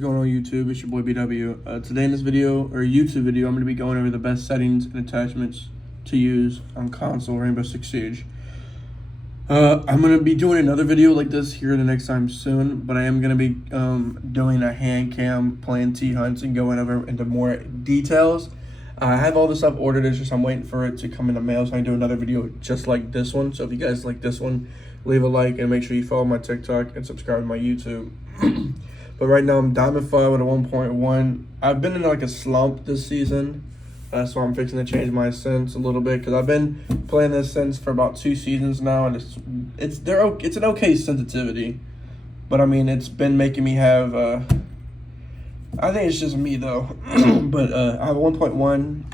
Going on YouTube, it's your boy BW. Today in this video, or YouTube video, I'm going to be going over the best settings and attachments to use on console Rainbow Six Siege. I'm going to be doing another video like this here the next time soon, but I am going to be doing a hand cam, playing T-Hunts, and going over into more details. I have all this stuff ordered, it's just I'm waiting for it to come in the mail so I can do another video just like this one. So if you guys like this one, leave a like and make sure you follow my TikTok and subscribe to my YouTube. But right now I'm Diamond 5 with a 1.1. I've been in like a slump this season, so I'm fixing to change my sense a little bit because I've been playing this sense for about 2 seasons now, and it's an okay sensitivity, but I mean it's been making me have I think it's just me though, but I have a 1.1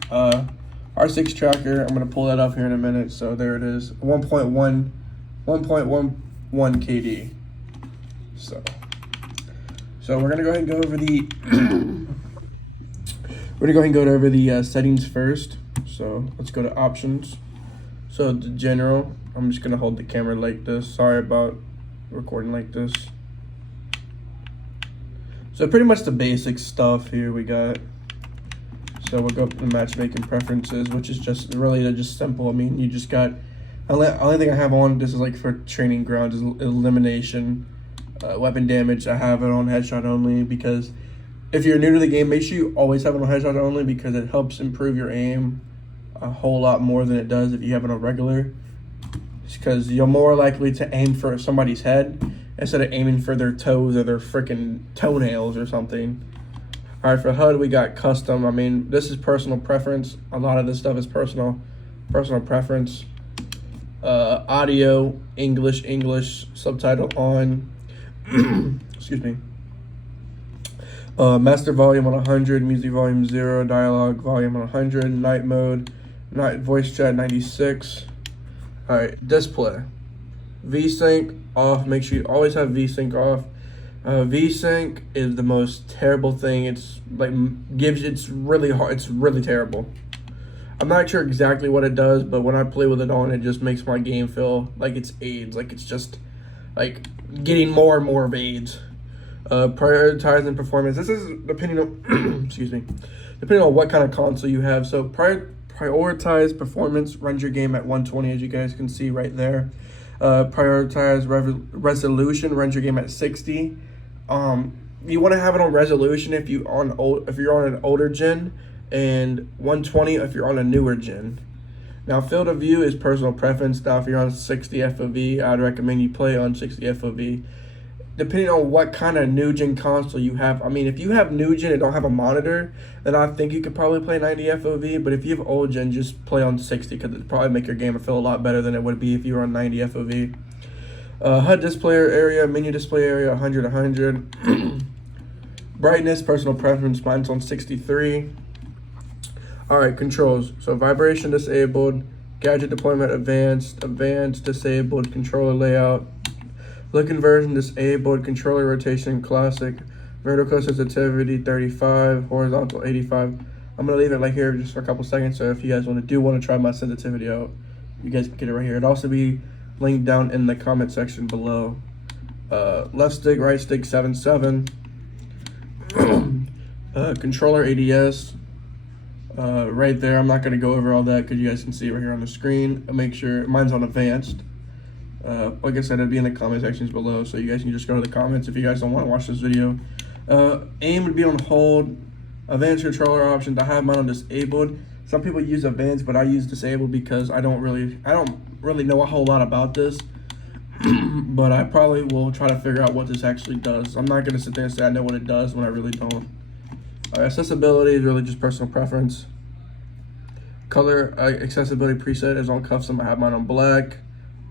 R6 tracker. I'm gonna pull that up here in a minute. So there it is, 1.11 KD. So we're gonna go ahead and go over the settings first. So let's go to options. So the general, I'm just gonna hold the camera like this. Sorry about recording like this. So pretty much the basic stuff here we got. So we'll go up to the matchmaking preferences, which is just really just simple. I mean, you just got, only thing I have on this is like for training grounds is elimination. Weapon damage, I have it on headshot only because if you're new to the game, make sure you always have it on headshot only because it helps improve your aim a whole lot more than it does if you have it on regular. Because you're more likely to aim for somebody's head instead of aiming for their toes or their freaking toenails or something. All right, for HUD we got custom. I mean, this is personal preference. A lot of this stuff is personal preference. Audio, English, subtitle on. Excuse me. Master volume on 100, music volume 0, dialogue volume on 100, night mode, night voice chat 96. All right, display. VSync off. Make sure you always have VSync off. VSync is the most terrible thing. It's like it's really hard. It's really terrible. I'm not sure exactly what it does, but when I play with it on, it just makes my game feel like it's AIDS. Like it's just like getting more and more of AIDS. Prioritizing performance. This is depending on excuse me, depending on what kind of console you have. So prioritize performance runs your game at 120, as you guys can see right there. Prioritize resolution runs your game at 60. You want to have it on resolution if you're on an older gen, and 120 if you're on a newer gen. Now, field of view is personal preference. Now, if you're on 60 FOV, I'd recommend you play on 60 FOV. Depending on what kind of new gen console you have. I mean, if you have new gen and don't have a monitor, then I think you could probably play 90 FOV. But if you have old gen, just play on 60 because it'd probably make your game feel a lot better than it would be if you were on 90 FOV. HUD display area, menu display area, 100. Brightness, personal preference. Mine's on 63. All right, controls. So vibration disabled, gadget deployment advanced, disabled, controller layout, look inversion disabled, controller rotation classic, vertical sensitivity 35, horizontal 85. I'm gonna leave it like here just for a couple seconds. So if you guys want to try my sensitivity out, you guys can get it right here. It'll also be linked down in the comment section below. Left stick, right stick 7.7. Controller ADS. Right there, I'm not going to go over all that because you guys can see it right here on the screen. Make sure mine's on advanced. Like I said, it'll be in the comment sections below, so you guys can just go to the comments if you guys don't want to watch this video. Aim would be on hold. Advanced controller options, I have mine on disabled. Some people use advanced, but I use disabled because I don't really know a whole lot about this. But I probably will try to figure out what this actually does. I'm not going to sit there and say I know what it does when I really don't. Accessibility is really just personal preference. Color accessibility preset is on custom. I have mine on black.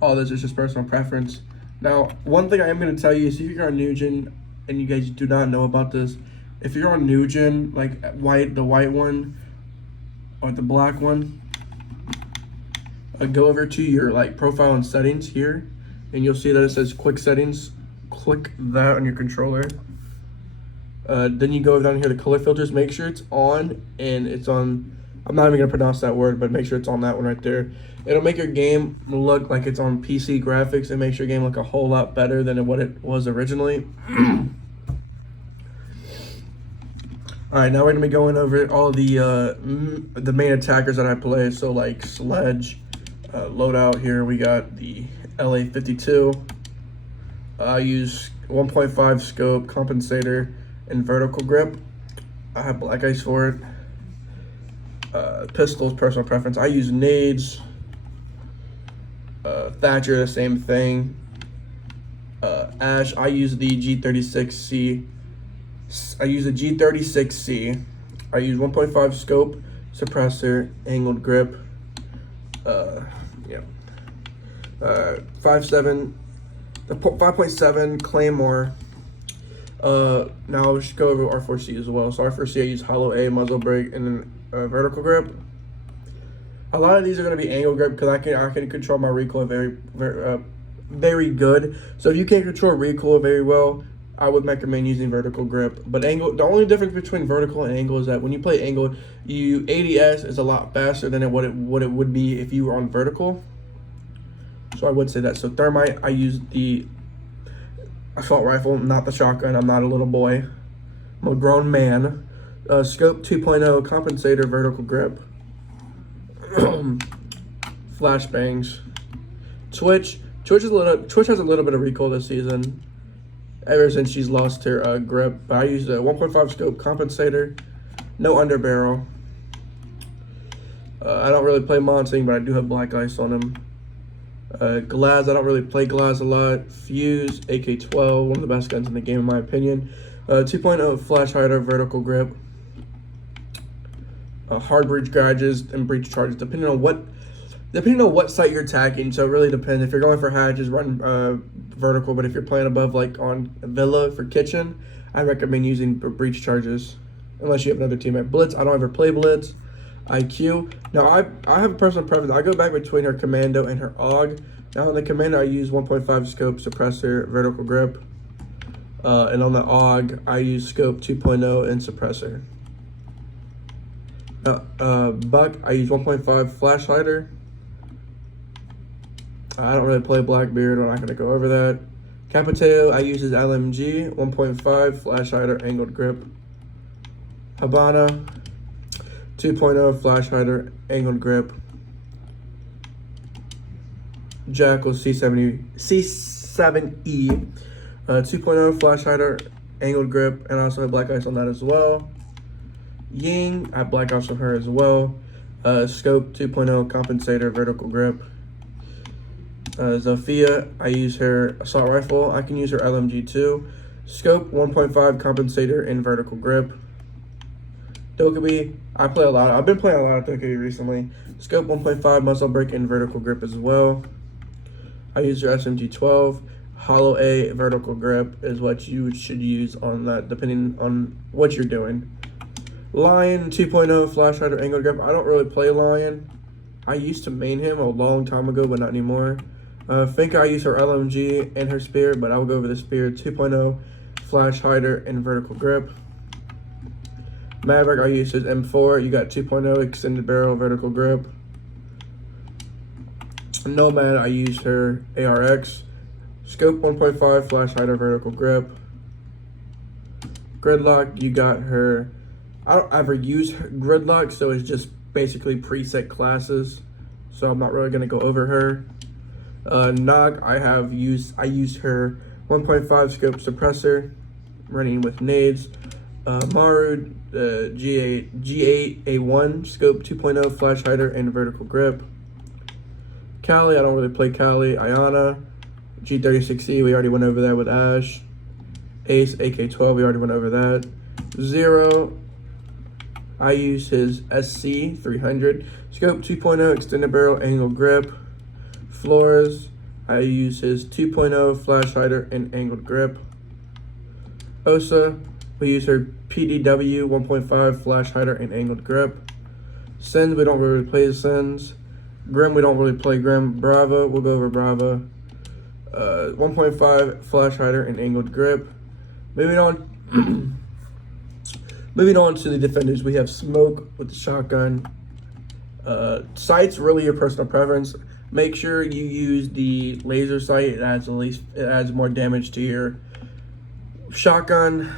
All this is just personal preference. Now, one thing I am going to tell you is if you're on new gen and you guys do not know about this, if you're on new gen, like the white one or the black one, go over to your profile and settings here, and you'll see that it says quick settings. Click that on your controller. Then you go down here to color filters, make sure it's on, and it's on, I'm not even gonna pronounce that word, but make sure it's on that one right there. It'll make your game look like it's on PC graphics and makes your game look a whole lot better than what it was originally. All right, now we're gonna be going over all the main attackers that I play. So like Sledge, loadout here. We got the LA-52. I use 1.5 scope, compensator, and vertical grip. I have black ice for it. Pistols, personal preference. I use nades. Thatcher, the same thing. Ash, I use the G36C. I use the G36C. I use 1.5 scope, suppressor, angled grip. 5.7, the 5.7 Claymore. Now let's go over R4C as well. So R4C, I use hollow A, muzzle brake, and then vertical grip. A lot of these are going to be angle grip because I can control my recoil very good. So if you can't control recoil very well, I would recommend using vertical grip. But angle, the only difference between vertical and angle is that when you play angle, ADS is a lot faster than what it would be if you were on vertical. So I would say that. So thermite, I use the assault rifle, not the shotgun. I'm not a little boy. I'm a grown man. Scope 2.0, compensator, vertical grip. Flashbangs. Twitch has a little bit of recoil this season, ever since she's lost her grip. But I use a 1.5 scope, compensator, no underbarrel. I don't really play Monsing, but I do have black ice on him. Glaz, I don't really play Glaz a lot. Fuse, AK-12, one of the best guns in the game in my opinion. 2.0 flash hider, vertical grip. Hard breach garages and breach charges, depending on what site you're attacking. So it really depends. If you're going for hatches, run vertical. But if you're playing above, like on Villa for kitchen, I recommend using breach charges, unless you have another teammate. Blitz, I don't ever play Blitz. IQ. Now I have a personal preference. I go back between her commando and her AUG. Now on the commando, I use 1.5 scope, suppressor, vertical grip. And on the AUG, I use scope 2.0 and suppressor. Buck, I use 1.5 flash hider. I don't really play Blackbeard. I'm not going to go over that. Capiteo, I use his LMG, 1.5 flash hider, angled grip. Habana, 2.0 flash hider, angled grip. Jackal C7E, 2.0 flash hider, angled grip, and I also have black ice on that as well. Ying, I have black ice on her as well. Scope 2.0 compensator, vertical grip. Zofia, I use her assault rifle. I can use her LMG too. Scope 1.5 compensator and vertical grip. Dokkaebi, I play a lot. I've been playing a lot of Dokkaebi recently. Scope 1.5 muzzle brake and vertical grip as well. I use her SMG-12. Hollow A vertical grip is what you should use on that, depending on what you're doing. Lion 2.0 flash hider angled grip. I don't really play Lion. I used to main him a long time ago, but not anymore. Finka, I use her LMG and her spear, but I will go over the spear. 2.0 flash hider and vertical grip. Maverick, I use his M4. You got 2.0 extended barrel, vertical grip. Nomad, I use her ARX. Scope 1.5 flash hider, vertical grip. Gridlock, you got her. I don't ever use her Gridlock, so it's just basically preset classes. So I'm not really gonna go over her. Nog, I use her 1.5 scope suppressor, running with nades. Maru, G8A1 scope 2.0 flash hider and vertical grip. Kali, I don't really play Kali. Ayana, G36C, we already went over that with Ash. Ace, AK-12, we already went over that. Zero, I use his SC300. Scope 2.0 extended barrel angle grip. Flores, I use his 2.0 flash hider and angled grip. Osa, we use her PDW 1.5 flash hider and angled grip. Sins, we don't really play Sins. Grim, we don't really play Grim. Brava, we'll go over Brava. 1.5 flash hider and angled grip. Moving on. Moving on to the defenders, we have Smoke with the shotgun. Sight's really your personal preference. Make sure you use the laser sight. It adds more damage to your shotgun.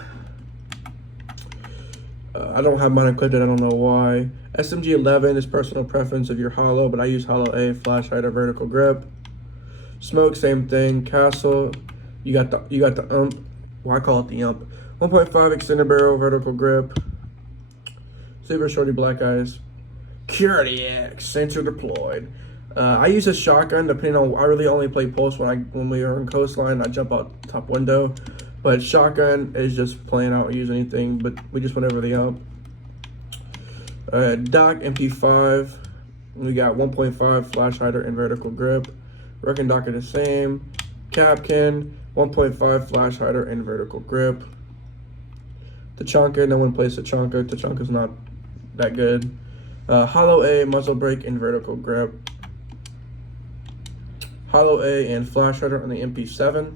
I don't have mine equipped, I don't know why. SMG 11 is personal preference of your holo, but I use holo A, flash hider, vertical grip. Smoke, same thing. Castle, you got the ump. Well, I call it the ump. 1.5 extended barrel, vertical grip. Super shorty black eyes. Curity X, sensor deployed. I use a shotgun depending on. I really only play pulse when we are in coastline. I jump out top window, but shotgun is just plain. I don't use anything, but we just went over the ump. Doc MP5. We got 1.5 flash hider and vertical grip. Reckon Doc are the same. Capkin 1.5 flash hider and vertical grip. Tachanka, no one plays Tachanka. Tachanka's not that good. Holo A, muzzle brake, and vertical grip. Holo A and flash hider on the MP7.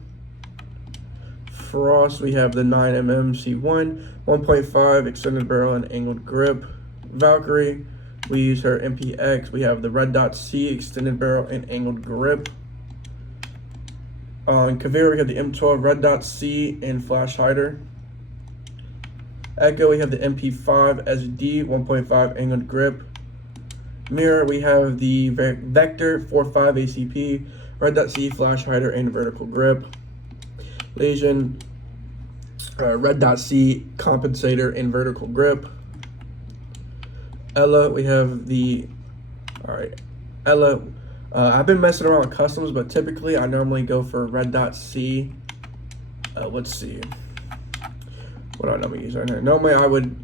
Frost, we have the 9mm C1, 1.5 extended barrel and angled grip. Valkyrie, we use her MPX. We have the red dot C extended barrel and angled grip. On Kavir, we have the M12 red dot C and flash hider. Echo, we have the MP5 SD 1.5 angled grip. Mirror, we have the Vector 4.5 ACP red dot C flash hider and vertical grip. Legion, red dot C compensator and vertical grip. Ella, we have the Ella. I've been messing around with customs, but typically I normally go for red dot C. Let's see. What do I normally use right here? Normally I would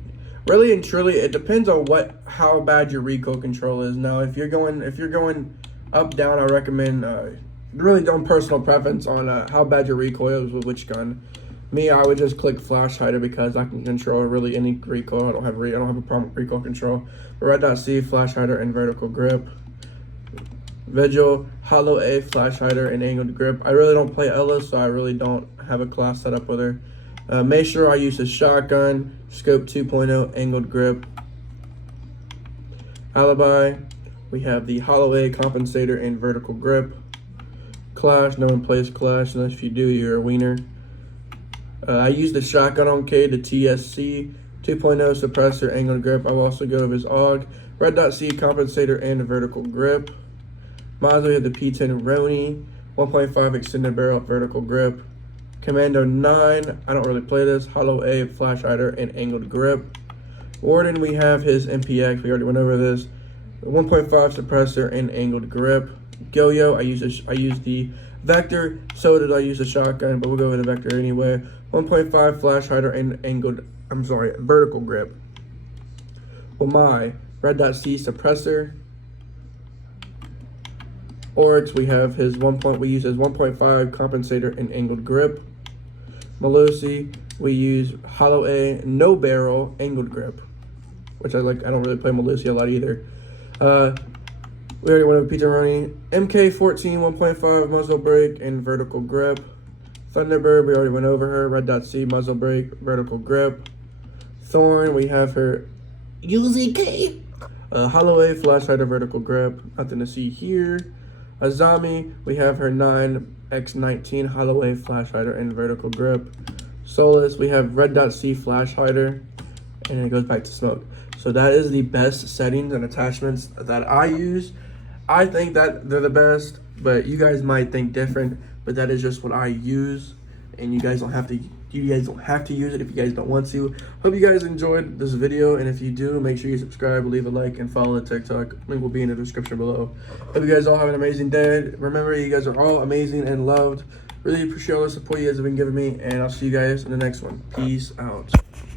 really and truly, it depends on how bad your recoil control is. Now if you're going up down, I recommend really don't personal preference on how bad your recoil is with which gun. Me, I would just click flash hider because I can control really any recoil. I don't have a problem with recoil control. But red dot C, flash hider, and vertical grip. Vigil, holo A, flash hider, and angled grip. I really don't play Ella, so I really don't have a class set up with her. Make sure I use the shotgun, scope 2.0, angled grip. Alibi, we have the holo A compensator and vertical grip. Clash, no one plays Clash unless if you do, you're a wiener. I use the shotgun on K, the TSC 2.0 suppressor, angled grip. I will also go with his AUG, red dot C compensator and vertical grip. Mazda, we have the P10 Roni, 1.5 extended barrel, vertical grip. Commando 9, I don't really play this, holo A, flash hider, and angled grip. Warden, we have his MPX, we already went over this. 1.5 suppressor and angled grip. Go-Yo, I use the Vector, so did I use the shotgun, but we'll go with the Vector anyway. 1.5 flash hider and vertical grip. Omai, red dot C suppressor. Oryx, we have his we use his 1.5 compensator and angled grip. Melosi, we use holo A, no barrel, angled grip, which I like. I don't really play Melosi a lot either. We already went over Peter Roney. MK14, 1.5 muzzle brake and vertical grip. Thunderbird, we already went over her. Red dot C, muzzle brake, vertical grip. Thorn, we have her UZK. Holo A, flash hider, vertical grip. Nothing to see here. Azami, we have her 9x19 holo A, flash hider, and vertical grip. Solus, we have red dot C flash hider, and it goes back to smoke. So that is the best settings and attachments that I use. I think that they're the best, but you guys might think different. But that is just what I use, and you guys don't have to. You guys don't have to use it if you guys don't want to. Hope you guys enjoyed this video, and if you do, make sure you subscribe, leave a like, and follow the TikTok. Link will be in the description below. Hope you guys all have an amazing day. Remember, you guys are all amazing and loved. Really appreciate all the support you guys have been giving me, and I'll see you guys in the next one. Peace out.